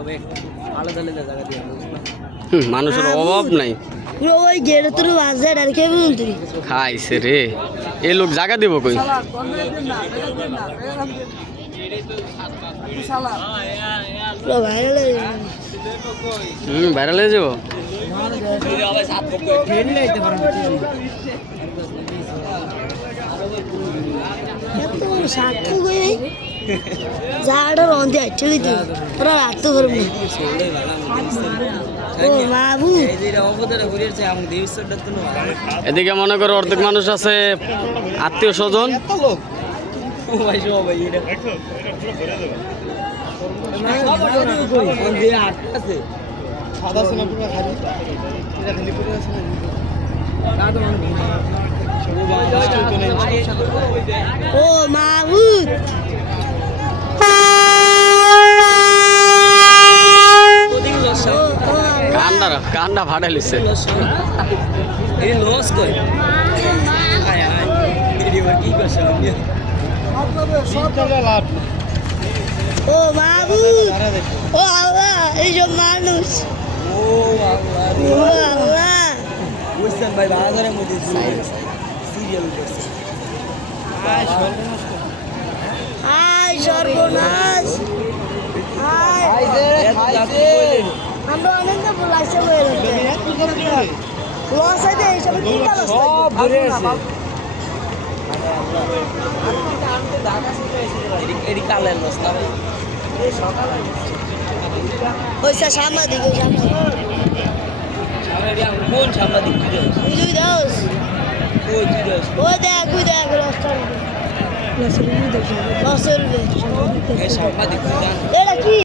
তবে আলাদা আলাদা জায়গা দিয়ে মানুষের অভাব নাই ওই গেড়ে তোর বাজার আর কে বলুন তুই খাইছে রে এই লোক জায়গা দিব কই পুরো ভাইরাল হয়ে ভাইরাল হয়ে যাবো সাতটা করে যাটা রন্ধে আচ্ছা দিতে পুরো রাত করব ও বাবু এদিকে মনে করো অর্ধেক মানুষ আছে আত্মীয় স্বজন ও মাহবুব কান্ডা ফাটাই লিছে ও বাবু ও আল্লাহ এইসব মানুষ ও আল্লাহ বুঝছেন ভাই বাজারের মধ্যে সিরিয়াল করছে আয় সর্বনাশ আয় আমরা অনেক বলাইছে লস আছে এইসব সব ঘুরে আছে এডি কালের লস না ওইসা সাংবাদিক ওই সাংবাদিক কোন সাংবাদিক বুঝুই দাস ও দেখ লসের সাংবাদিক এটা কি